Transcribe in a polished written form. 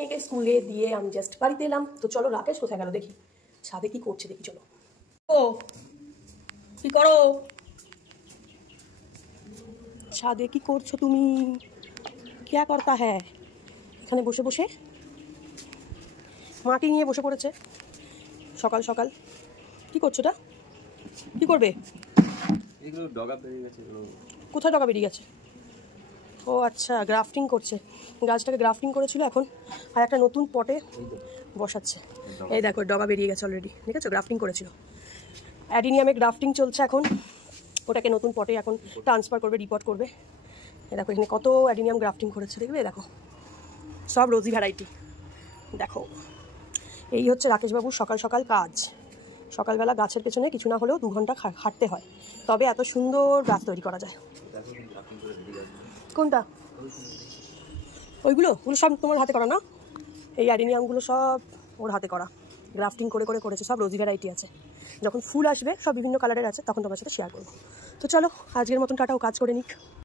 মেয়েকে স্কুলে দিয়ে আমি জাস্ট বাড়িতে এলাম। তো চলো রাকেশ কোথায় গেল দেখি, ছাদে কি করছে দেখি। চলো ও কি করো, ছাদে কি করছো তুমি, क्या करता है? এখানে বসে বসে মাটি নিয়ে বসে পড়েছে সকাল সকাল। কি করছো এটা, কি করবে? এগুলো ডগা বেরিয়ে গেছে। কোথায় ডগা বেরিয়ে গেছে? ও আচ্ছা, গ্রাফটিং করছে, গাছটাকে গ্রাফটিং করেছিল এখন আর একটা নতুন পটে বসাচ্ছে। এই দেখো ডগা বেরিয়ে গেছে অলরেডি, ঠিক আছে, গ্রাফটিং করেছিল। অ্যাডিনিয়ামে গ্রাফটিং চলছে এখন, ওটাকে নতুন পটে এখন ট্রান্সফার করবে, রিপোর্ট করবে। এই দেখো এখানে কত অ্যাডিনিয়াম গ্রাফটিং করেছে, দেখবে দেখো সব রোজি ভ্যারাইটি। দেখো এই হচ্ছে রাকেশবাবুর সকাল সকাল কাজ। সকালবেলা গাছের পেছনে কিছু না হলেও 2 ঘন্টা হাঁটতে হয়, তবে এত সুন্দর গাছ তৈরি করা যায়। কোনটা? ওইগুলো সব তোমার হাতে করা না? এই অ্যাডিনিয়ামগুলো সব ওর হাতে করা, গ্রাফটিং করে করে করেছে। সব রোজি ভ্যারাইটি আছে, যখন ফুল আসবে সব বিভিন্ন কালারের আছে, তখন তোমার সাথে শেয়ার করবো। তো চলো আজকের মতন টাটা, ও কাজ করে নিক।